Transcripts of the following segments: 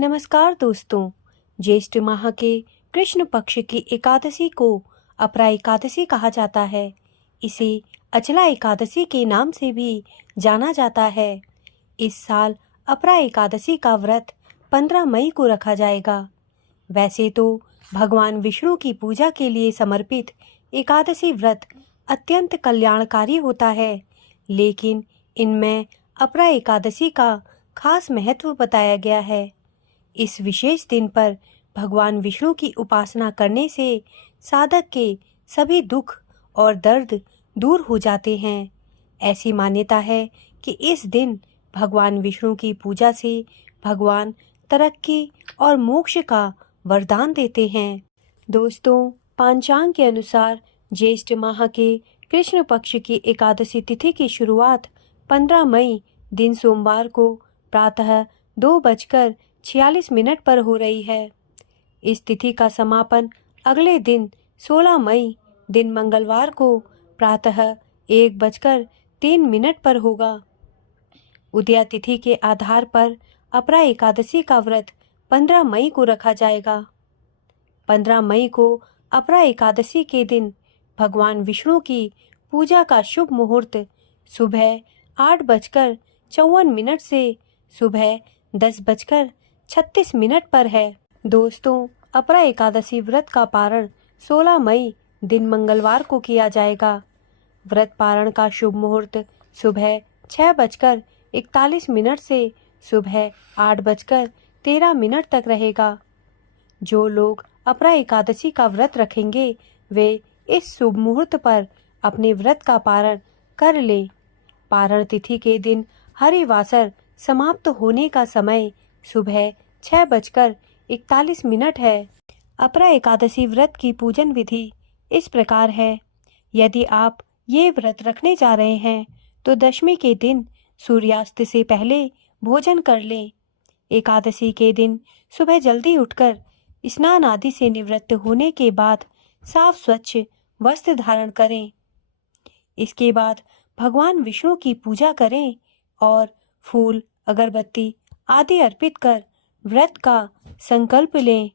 नमस्कार दोस्तों। ज्येष्ठ माह के कृष्ण पक्ष की एकादशी को अपरा एकादशी कहा जाता है। इसे अचला एकादशी के नाम से भी जाना जाता है। इस साल अपरा एकादशी का व्रत 15 मई को रखा जाएगा। वैसे तो भगवान विष्णु की पूजा के लिए समर्पित एकादशी व्रत अत्यंत कल्याणकारी होता है, लेकिन इनमें अपरा एकादशी का खास महत्व बताया गया है। इस विशेष दिन पर भगवान विष्णु की उपासना करने से साधक के सभी दुख और दर्द दूर हो जाते हैं। ऐसी मान्यता है कि इस दिन भगवान विष्णु की पूजा से भगवान तरक्की और मोक्ष का वरदान देते हैं। दोस्तों, पंचांग के अनुसार ज्येष्ठ माह के कृष्ण पक्ष की एकादशी तिथि की शुरुआत 15 मई दिन सोमवार को प्रातः 2:46 पर हो रही है। इस तिथि का समापन अगले दिन 16 मई दिन मंगलवार को प्रातः 1:03 पर होगा। उदया तिथि के आधार पर अपरा एकादशी का व्रत 15 मई को रखा जाएगा। 15 मई को अपरा एकादशी के दिन भगवान विष्णु की पूजा का शुभ मुहूर्त सुबह 8:54 से सुबह 10:36 पर है। दोस्तों, अपरा एकादशी व्रत का पारण 16 मई दिन मंगलवार को किया जाएगा। व्रत पारण का शुभ मुहूर्त सुबह 6:41 से सुबह 8:13 तक रहेगा। जो लोग अपरा एकादशी का व्रत रखेंगे वे इस शुभ मुहूर्त पर अपने व्रत का पारण कर लें। पारण तिथि के दिन हरिवासर समाप्त होने का समय सुबह 6:41 है। अपरा एकादशी व्रत की पूजन विधि इस प्रकार है। यदि आप ये व्रत रखने जा रहे हैं तो दशमी के दिन सूर्यास्त से पहले भोजन कर लें। एकादशी के दिन सुबह जल्दी उठकर स्नान आदि से निवृत्त होने के बाद साफ स्वच्छ वस्त्र धारण करें। इसके बाद भगवान विष्णु की पूजा करें और फूल, अगरबत्ती आदि अर्पित कर व्रत का संकल्प लें।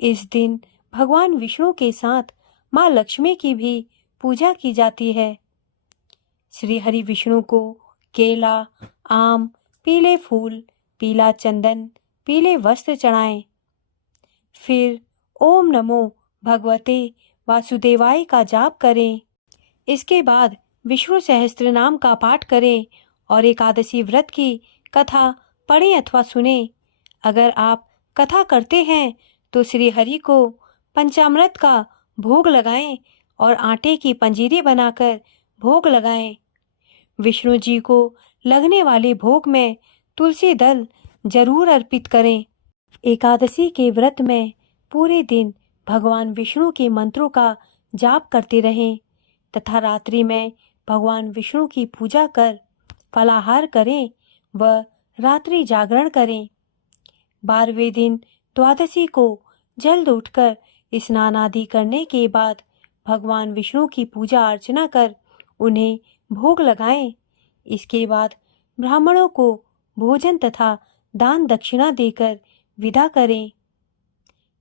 इस दिन भगवान विष्णु के साथ माँ लक्ष्मी की भी पूजा की जाती है। श्री हरि विष्णु को केला, आम, पीले फूल, पीला चंदन, पीले वस्त्र चढ़ाएं। फिर ओम नमो भगवते वासुदेवाय का जाप करें। इसके बाद विष्णु सहस्त्र नाम का पाठ करें और एकादशी व्रत की कथा पढ़ें अथवा सुनें। अगर आप कथा करते हैं तो श्री हरि को पंचामृत का भोग लगाएं और आटे की पंजीरी बनाकर भोग लगाएं। विष्णु जी को लगने वाले भोग में तुलसी दल जरूर अर्पित करें। एकादशी के व्रत में पूरे दिन भगवान विष्णु के मंत्रों का जाप करते रहें तथा रात्रि में भगवान विष्णु की पूजा कर फलाहार करें व रात्रि जागरण करें। 12वें दिन द्वादशी को जल्द उठकर स्नान आदि करने के बाद भगवान विष्णु की पूजा अर्चना कर उन्हें भोग लगाएं। इसके बाद ब्राह्मणों को भोजन तथा दान दक्षिणा देकर विदा करें।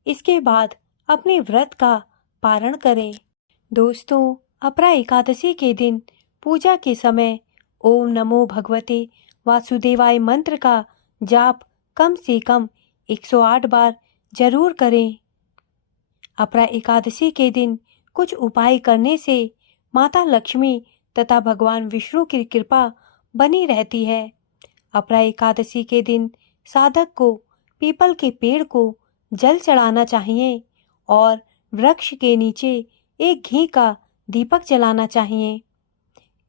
इसके बाद अपने व्रत का पारण करें। दोस्तों, अपरा एकादशी के दिन पूजा के समय ओम नमो भगवते वासुदेवाय मंत्र का जाप कम से कम 108 बार जरूर करें। अपरा एकादशी के दिन कुछ उपाय करने से माता लक्ष्मी तथा भगवान विष्णु की कृपा बनी रहती है। अपरा एकादशी के दिन साधक को पीपल के पेड़ को जल चढ़ाना चाहिए और वृक्ष के नीचे एक घी का दीपक जलाना चाहिए।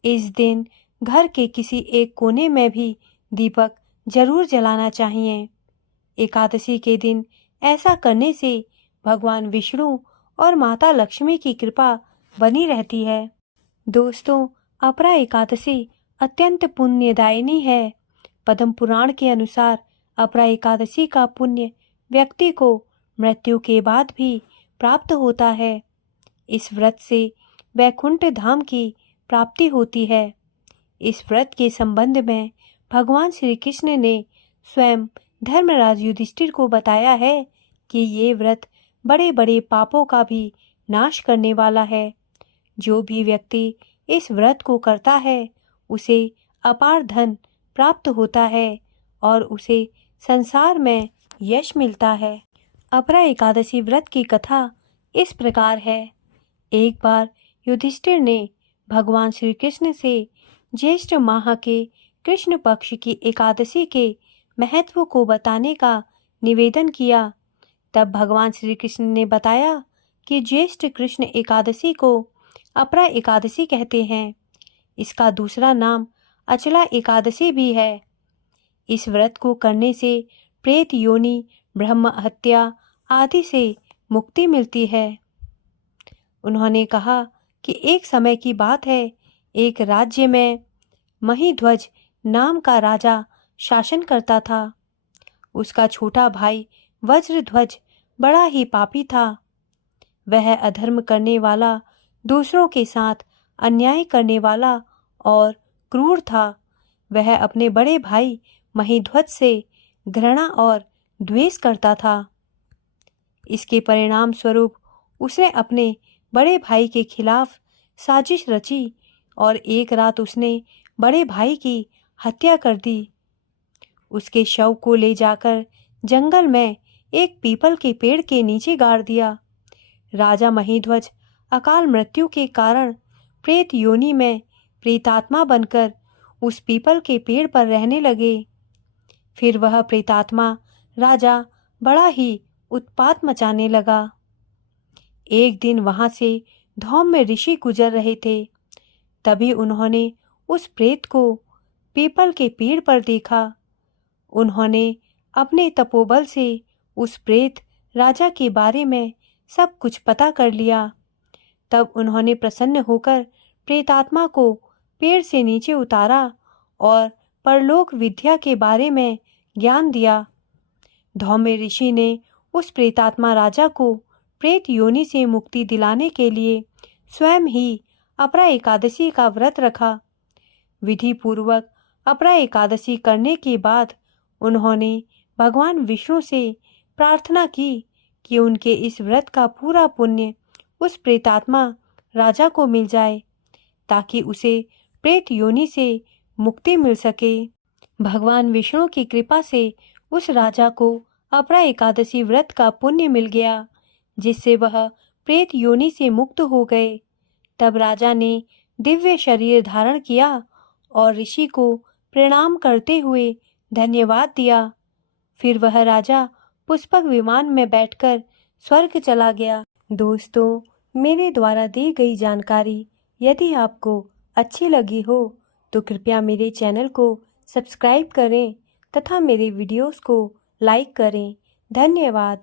इस दिन घर के किसी एक कोने में भी दीपक जरूर जलाना चाहिए। एकादशी के दिन ऐसा करने से भगवान विष्णु और माता लक्ष्मी की कृपा बनी रहती है। दोस्तों, अपरा एकादशी अत्यंत पुण्यदायिनी है। पद्म पुराण के अनुसार अपरा एकादशी का पुण्य व्यक्ति को मृत्यु के बाद भी प्राप्त होता है। इस व्रत से वैकुंठ धाम की प्राप्ति होती है। इस व्रत के संबंध में भगवान श्री कृष्ण ने स्वयं धर्मराज युधिष्ठिर को बताया है कि ये व्रत बड़े बड़े पापों का भी नाश करने वाला है। जो भी व्यक्ति इस व्रत को करता है उसे अपार धन प्राप्त होता है और उसे संसार में यश मिलता है। अपरा एकादशी व्रत की कथा इस प्रकार है। एक बार युधिष्ठिर ने भगवान श्री कृष्ण से ज्येष्ठ माह के कृष्ण पक्ष की एकादशी के महत्व को बताने का निवेदन किया। तब भगवान श्री कृष्ण ने बताया कि ज्येष्ठ कृष्ण एकादशी को अपरा एकादशी कहते हैं। इसका दूसरा नाम अचला एकादशी भी है। इस व्रत को करने से प्रेत योनि, ब्रह्म हत्या आदि से मुक्ति मिलती है। उन्होंने कहा कि एक समय की बात है, एक राज्य में महीध्वज नाम का राजा शासन करता था। उसका छोटा भाई वज्रध्वज बड़ा ही पापी था। वह अधर्म करने वाला, दूसरों के साथ अन्याय करने वाला और क्रूर था। वह अपने बड़े भाई महीध्वज से घृणा और द्वेष करता था। इसके परिणाम स्वरूप उसने अपने बड़े भाई के खिलाफ साजिश रची और एक रात उसने बड़े भाई की हत्या कर दी। उसके शव को ले जाकर जंगल में एक पीपल के पेड़ के नीचे गाड़ दिया। राजा महीध्वज अकाल मृत्यु के कारण प्रेत योनि में प्रेतात्मा बनकर उस पीपल के पेड़ पर रहने लगे। फिर वह प्रेतात्मा राजा बड़ा ही उत्पात मचाने लगा। एक दिन वहां से धौम्य ऋषि गुजर रहे थे। तभी उन्होंने उस प्रेत को पीपल के पेड़ पर देखा। उन्होंने अपने तपोबल से उस प्रेत राजा के बारे में सब कुछ पता कर लिया। तब उन्होंने प्रसन्न होकर प्रेतात्मा को पेड़ से नीचे उतारा और परलोक विद्या के बारे में ज्ञान दिया। धौम्य ऋषि ने उस प्रेतात्मा राजा को प्रेत योनि से मुक्ति दिलाने के लिए स्वयं ही अपरा एकादशी का व्रत रखा। विधि पूर्वक अपरा एकादशी करने के बाद उन्होंने भगवान विष्णु से प्रार्थना की कि उनके इस व्रत का पूरा पुण्य उस प्रेतात्मा राजा को मिल जाए, ताकि उसे प्रेत योनि से मुक्ति मिल सके। भगवान विष्णु की कृपा से उस राजा को अपरा एकादशी व्रत का पुण्य मिल गया, जिससे वह प्रेत योनि से मुक्त हो गए। तब राजा ने दिव्य शरीर धारण किया और ऋषि को प्रणाम करते हुए धन्यवाद दिया। फिर वह राजा पुष्पक विमान में बैठकर स्वर्ग चला गया। दोस्तों, मेरे द्वारा दी गई जानकारी यदि आपको अच्छी लगी हो तो कृपया मेरे चैनल को सब्सक्राइब करें तथा मेरे वीडियोस को लाइक करें। धन्यवाद।